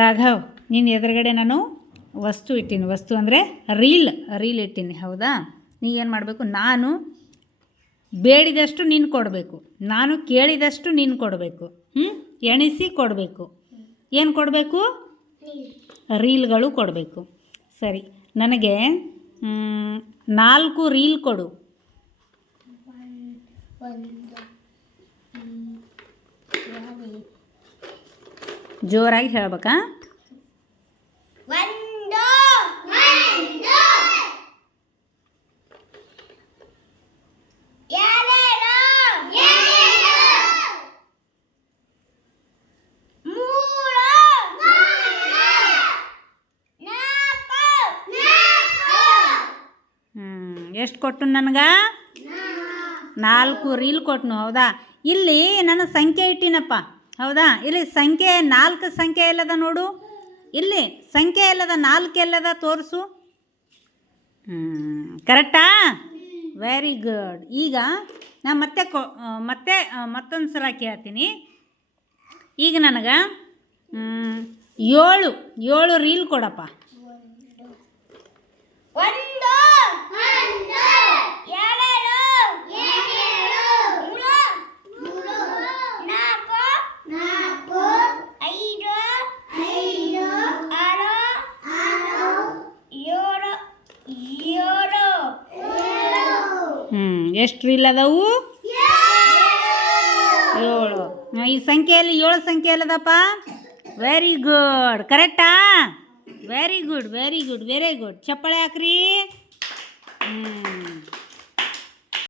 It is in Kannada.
ರಾಘವ್, ನೀನು ಎದುರುಗಡೆ ನಾನು ವಸ್ತು ಇಟ್ಟೀನಿ. ವಸ್ತು ಅಂದರೆ ರೀಲ್ ರೀಲ್ ಇಟ್ಟೀನಿ, ಹೌದಾ? ನೀ ಏನು ಮಾಡಬೇಕು? ನಾನು ಬೇಡಿದಷ್ಟು ನೀನು ಕೊಡಬೇಕು. ನಾನು ಕೇಳಿದಷ್ಟು ನೀನು ಕೊಡಬೇಕು. ಹ್ಞೂ ಎಣಿಸಿ ಕೊಡಬೇಕು. ಏನು ಕೊಡಬೇಕು? ರೀಲ್ಗಳು ಕೊಡಬೇಕು. ಸರಿ, ನನಗೆ ನಾಲ್ಕು ರೀಲ್ ಕೊಡು. ಜೋರಾಗಿ ಹೇಳ್ಬೇಕಾ? ಎಷ್ಟು ಕೊಟ್ಟು ನನಗೆ? ನಾಲ್ಕು ರೀಲ್ ಕೊಟ್ಟನು ಹೌದಾ? ಇಲ್ಲಿ ನನ್ನ ಸಂಖ್ಯೆ ಇಟ್ಟಿನಪ್ಪ. ಹೌದಾ? ಇಲ್ಲಿ ಸಂಖ್ಯೆ ನಾಲ್ಕು ಸಂಖ್ಯೆ ಎಲ್ಲದ ನೋಡು. ಇಲ್ಲಿ ಸಂಖ್ಯೆ ಎಲ್ಲದ ನಾಲ್ಕು ಎಲ್ಲದ ತೋರಿಸು. ಕರೆಕ್ಟಾ? ವೆರಿ ಗುಡ್ ಈಗ ನಾ ಮತ್ತೆ ಮತ್ತೆ ಮತ್ತೊಂದು ಸಲ ಕೇಳ್ತೀನಿ. ಈಗ ನನಗೆ ಏಳು ಏಳು ರೀಲ್ ಕೊಡಪ್ಪ. ಹ್ಞೂ ಎಷ್ಟು ರೀಲ್ ಅದಾವು ಏಳು ಈ ಸಂಖ್ಯೆಯಲ್ಲಿ ಏಳು ಸಂಖ್ಯೆ ಅಲ್ಲದಪ್ಪ? ವೆರಿ ಗುಡ್ ಕರೆಕ್ಟಾ very good very good very good ಚಪ್ಪಾಳೆ ಹಾಕ್ರಿ. ಹ್ಞೂ